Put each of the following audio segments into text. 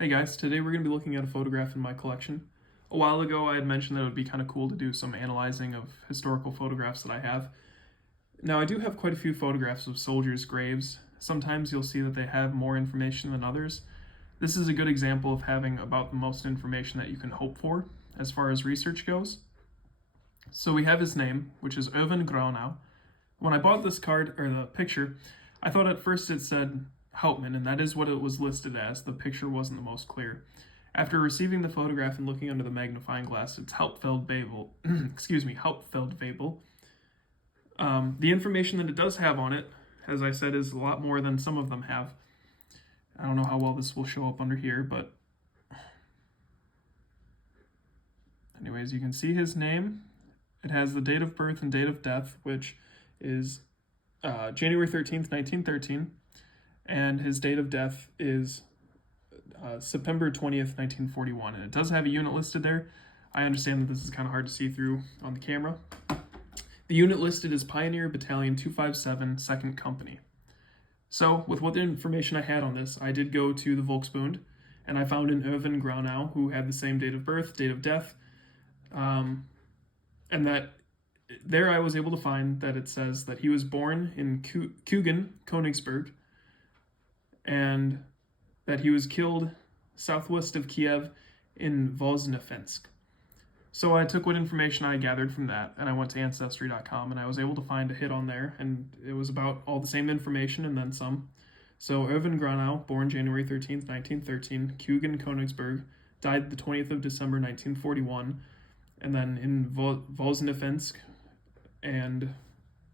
Hey guys, today we're going to be looking at a photograph in my collection. A while ago I had mentioned that it would be kind of cool to do some analyzing of historical photographs that I have. Now I do have quite a few photographs of soldiers' graves. Sometimes you'll see that they have more information than others. This is a good example of having about the most information that you can hope for as far as research goes. So we have his name, which is Erwin Gronau. When I bought this card, or the picture, I thought at first it said Hauptmann, and that is what it was listed as. The picture wasn't the most clear. After receiving the photograph and looking under the magnifying glass, it's Hauptfeldwebel. Hauptfeldwebel. The information that it does have on it, as I said, is a lot more than some of them have. I don't know how well this will show up under here, but anyways, you can see his name. It has the date of birth and date of death, which is January 13th, 1913. And his date of death is September 20th, 1941. And it does have a unit listed there. I understand that this is kind of hard to see through on the camera. The unit listed is Pioneer Battalion 257, 2nd Company. So, with what the information I had on this, I did go to the Volksbund, and I found an Erwin Gronau who had the same date of birth, date of death, and that there I was able to find that it says that he was born in Kugen, Königsberg, and that he was killed southwest of Kiev in Voznesensk. So I took what information I gathered from that, and I went to Ancestry.com, and I was able to find a hit on there, and it was about all the same information and then some. So Erwin Gronau, born January 13th, 1913, Kugen, Königsberg, died the 20th of December, 1941, and then in Voznesensk, and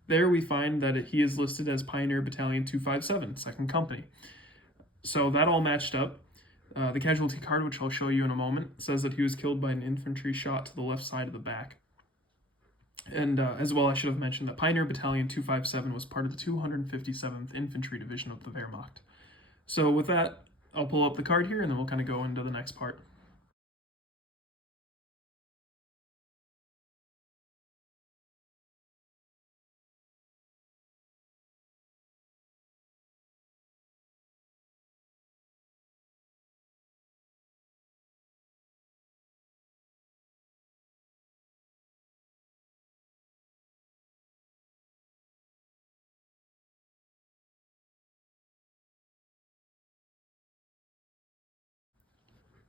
there we find that he is listed as Pioneer Battalion 257, 2nd Company. So that all matched up. The casualty card, which I'll show you in a moment, says that he was killed by an infantry shot to the left side of the back. And as well, I should have mentioned that Pioneer Battalion 257 was part of the 257th Infantry Division of the Wehrmacht. So with that, I'll pull up the card here and then we'll kind of go into the next part.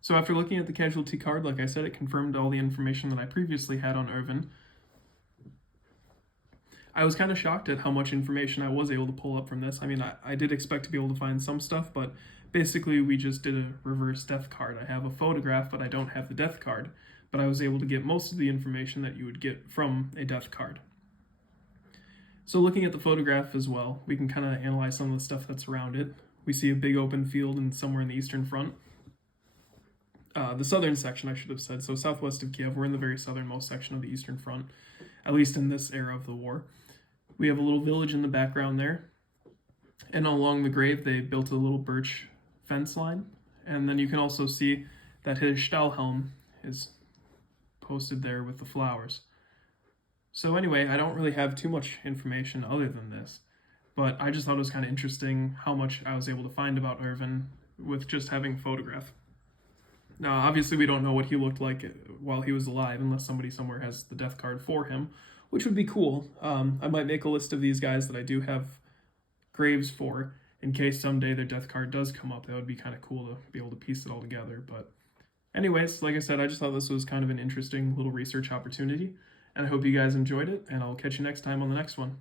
So after looking at the casualty card, like I said, it confirmed all the information that I previously had on Erwin. I was kind of shocked at how much information I was able to pull up from this. I mean, I did expect to be able to find some stuff, but basically we just did a reverse death card. I have a photograph, but I don't have the death card. But I was able to get most of the information that you would get from a death card. So looking at the photograph as well, we can kind of analyze some of the stuff that's around it. We see a big open field and somewhere in the eastern front. The southern section, I should have said, so southwest of Kiev, we're in the very southernmost section of the eastern front, at least in this era of the war. We have a little village in the background there, and along the grave they built a little birch fence line, and then you can also see that his Stahlhelm is posted there with the flowers. So anyway, I don't really have too much information other than this, but I just thought it was kind of interesting how much I was able to find about Erwin with just having a photograph. Now, obviously, we don't know what he looked like while he was alive, unless somebody somewhere has the death card for him, which would be cool. I might make a list of these guys that I do have graves for, in case someday their death card does come up. That would be kind of cool to be able to piece it all together. But anyways, like I said, I just thought this was kind of an interesting little research opportunity, and I hope you guys enjoyed it, and I'll catch you next time on the next one.